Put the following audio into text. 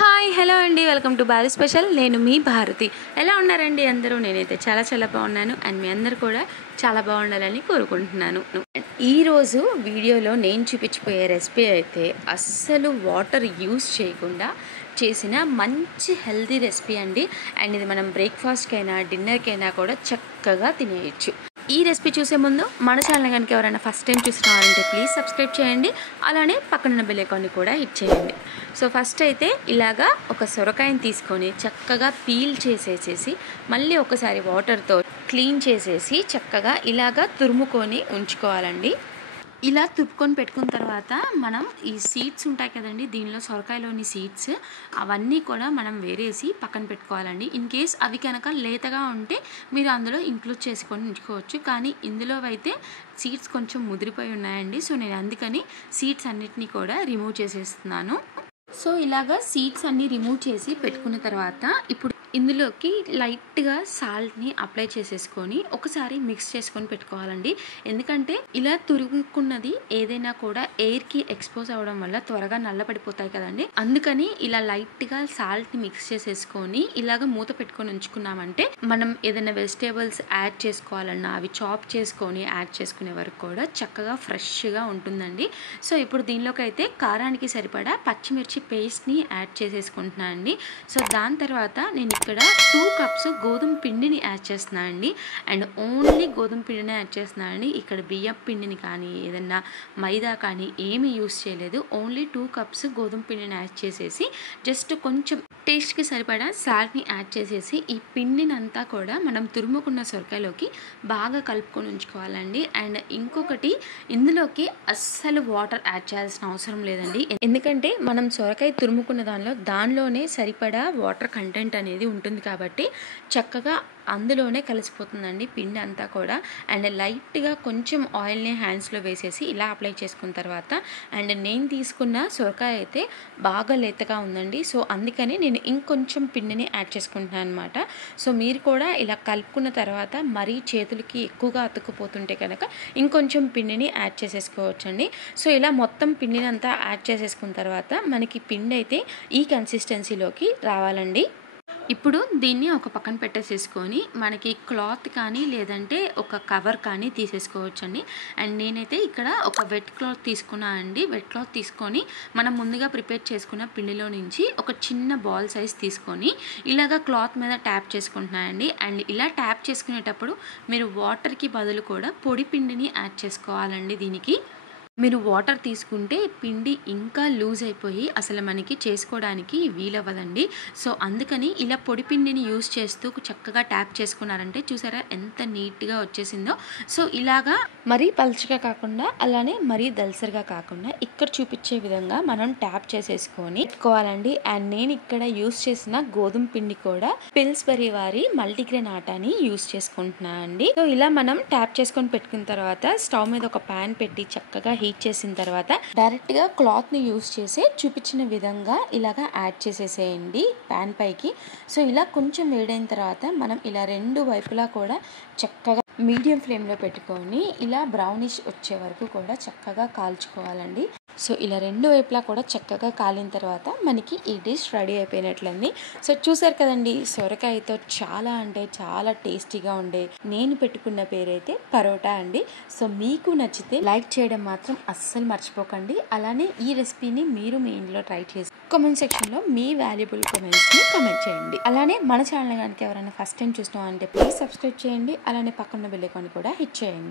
Hi hello అండి, welcome to Bharati special. నేను మీ భారతి. ఎలా ఉన్నారండి అందరూ? నేనైతే చాలా బాగున్నాను అండ్ మీ అందరు కూడా చాలా బాగుండాలని కోరుకుంటున్నాను. ఈరోజు వీడియోలో నేను చూపించిపోయే రెసిపీ అయితే అస్సలు వాటర్ యూస్ చేయకుండా చేసిన మంచి హెల్తీ రెసిపీ అండి. అండ్ ఇది మనం బ్రేక్ఫాస్ట్కైనా డిన్నర్కైనా కూడా చక్కగా తినేయచ్చు. ఈ రెసిపీ చూసే ముందు మన ఛానల్ కనుక ఎవరైనా ఫస్ట్ టైం చూసినారంటే ప్లీజ్ సబ్స్క్రైబ్ చేయండి. అలానే పక్కన బెల్ ఐకాన్ని కూడా హిట్ చేయండి. సో ఫస్ట్ అయితే ఇలాగా ఒక సొరకాయని తీసుకొని చక్కగా పీల్ చేసేసేసి మళ్ళీ ఒకసారి వాటర్తో క్లీన్ చేసేసి చక్కగా ఇలాగా తురుముకొని ఉంచుకోవాలండి. ఇలా తురుపుకొని పెట్టుకున్న తర్వాత మనం ఈ సీడ్స్ ఉంటాయి కదండి, దీనిలో సొరకాయలోని సీడ్స్ అవన్నీ కూడా మనం వేరేసి పక్కన పెట్టుకోవాలండి. ఇన్ కేస్ అవి కనుక లేతగా ఉంటే మీరు అందులో ఇంక్లూడ్ చేసుకొని ఉంచుకోవచ్చు. కానీ ఇందులో అయితే సీడ్స్ కొంచెం ముదిరిపోయి ఉన్నాయండి. సో నేను అందుకని సీడ్స్ అన్నిటినీ కూడా రిమూవ్ చేసేస్తున్నాను. సో ఇలాగా సీడ్స్ అన్నీ రిమూవ్ చేసి పెట్టుకున్న తర్వాత ఇప్పుడు ఇందులోకి లైట్గా సాల్ట్ని అప్లై చేసేసుకొని ఒకసారి మిక్స్ చేసుకొని పెట్టుకోవాలండి. ఎందుకంటే ఇలా తురుముకున్నది ఏదైనా కూడా ఎయిర్కి ఎక్స్పోజ్ అవ్వడం వల్ల త్వరగా నల్లపడిపోతాయి కదండి. అందుకని ఇలా లైట్గా సాల్ట్ని మిక్స్ చేసేసుకొని ఇలాగ మూత పెట్టుకొని ఉంచుకున్నామంటే మనం ఏదైనా వెజిటేబుల్స్ యాడ్ చేసుకోవాలన్నా అవి చాప్ చేసుకొని యాడ్ చేసుకునే వరకు కూడా చక్కగా ఫ్రెష్గా ఉంటుందండి. సో ఇప్పుడు దీనిలోకి అయితే కారానికి సరిపడా పచ్చిమిర్చి పేస్ట్ని యాడ్ చేసేసుకుంటున్నాను అండి. సో దాని తర్వాత నేను ఇక్కడ 2 కప్స్ గోధుమ పిండిని యాడ్ చేస్తున్నాను అండి. అండ్ ఓన్లీ గోధుమ పిండిని యాడ్ చేస్తున్నాను అండి. ఇక్కడ బియ్యం పిండిని కానీ ఏదన్నా మైదా కానీ ఏమీ యూస్ చేయలేదు. ఓన్లీ 2 కప్స్ గోధుమ పిండిని యాడ్ చేసేసి జస్ట్ కొంచెం టేస్ట్కి సరిపడా సాల్ట్ని యాడ్ చేసేసి ఈ పిండిని అంతా కూడా మనం తురుముకున్న సొరకాయలోకి బాగా కలుపుకొని ఉంచుకోవాలండి. అండ్ ఇంకొకటి, ఇందులోకి అస్సలు వాటర్ యాడ్ చేయాల్సిన అవసరం లేదండి. ఎందుకంటే మనం సొరకాయ తురుముకున్న దానిలోనే సరిపడా వాటర్ కంటెంట్ అనేది ఉంటుంది కాబట్టి చక్కగా అందులోనే కలిసిపోతుందండి పిండి అంతా కూడా. అండ్ లైట్గా కొంచెం ఆయిల్ని హ్యాండ్స్లో వేసేసి ఇలా అప్లై చేసుకున్న తర్వాత అండ్ నేను తీసుకున్న సొరకాయ అయితే బాగా లేతగా ఉందండి. సో అందుకని నేను ఇంకొంచెం పిండిని యాడ్ చేసుకుంటున్నాను అనమాట. సో మీరు కూడా ఇలా కలుపుకున్న తర్వాత మరీ చేతులకి ఎక్కువగా అతుక్కుపోతుంటే కనుక ఇంకొంచెం పిండిని యాడ్ చేసేసుకోవచ్చండి. సో ఇలా మొత్తం పిండిని అంతా యాడ్ చేసేసుకున్న తర్వాత మనకి పిండి అయితే ఈ కన్సిస్టెన్సీలోకి రావాలండి. ఇప్పుడు దీన్ని ఒక పక్కన పెట్టేసేసుకొని మనకి క్లాత్ కానీ లేదంటే ఒక కవర్ కానీ తీసేసుకోవచ్చండి. అండ్ నేనైతే ఇక్కడ ఒక వెట్ క్లాత్ తీసుకున్నాను అండి. వెట్ క్లాత్ తీసుకొని మనం ముందుగా ప్రిపేర్ చేసుకున్న పిండిలో నుంచి ఒక చిన్న బాల్ సైజ్ తీసుకొని ఇలాగ క్లాత్ మీద ట్యాప్ చేసుకుంటున్నానండి. అండ్ ఇలా ట్యాప్ చేసుకునేటప్పుడు మీరు వాటర్కి బదులు కూడా పొడి పిండిని యాడ్ చేసుకోవాలండి. దీనికి మీరు వాటర్ తీసుకుంటే పిండి ఇంకా లూజ్ అయిపోయి అసలు మనకి చేసుకోవడానికి వీలవ్వదండి. సో అందుకని ఇలా పొడి పిండిని యూజ్ చేస్తూ చక్కగా ట్యాప్ చేసుకున్నారంటే చూసారా ఎంత నీట్గా వచ్చేసిందో. సో ఇలాగా మరీ పల్చగా కాకుండా అలానే మరీ దల్సరిగా కాకుండా ఇక్కడ చూపించే విధంగా మనం ట్యాప్ చేసేసుకొని పెట్టుకోవాలండి. అండ్ నేను ఇక్కడ యూజ్ చేసిన గోధుమ పిండి కూడా పిల్స్బరీ వారి మల్టీగ్రెయిన్ ఆటాని యూజ్ చేసుకుంటున్నాను అండి. సో ఇలా మనం ట్యాప్ చేసుకొని పెట్టుకున్న తర్వాత స్టవ్ మీద ఒక ప్యాన్ పెట్టి చక్కగా హీట్ చేసిన తర్వాత డైరెక్ట్ గా క్లాత్ ని యూజ్ చేసి చూపించిన విధంగా ఇలాగా యాడ్ చేసేసేయండి ప్యాన్ పైకి. సో ఇలా కొంచెం వేడైన తర్వాత మనం ఇలా రెండు వైపులా కూడా చక్కగా మీడియం ఫ్లేమ్లో పెట్టుకొని ఇలా బ్రౌనిష్ వచ్చే వరకు కూడా చక్కగా కాల్చుకోవాలండి. సో ఇలా రెండు వైపులా కూడా చక్కగా కాలిన తర్వాత మనకి ఈ డిష్ రెడీ అయిపోయినట్లండి. సో చూసారు కదండి, సొరకాయతో చాలా అంటే చాలా టేస్టీగా ఉండే నేను పెట్టుకున్న పేరైతే పరోటా అండి. సో మీకు నచ్చితే లైక్ చేయడం మాత్రం అస్సలు మర్చిపోకండి. అలానే ఈ రెసిపీని మీరు మీ ఇంట్లో ట్రై చేసి కామెంట్ సెక్షన్లో మీ వాల్యుబుల్ కామెంట్స్ని కామెంట్ చేయండి. అలానే మన ఛానల్ కనుక ఎవరైనా ఫస్ట్ టైం చూసినా అంటే ప్లీజ్ సబ్స్క్రైబ్ చేయండి. అలానే పక్కన బెల్ ఐకాన్ కూడా హిట్ చేయండి.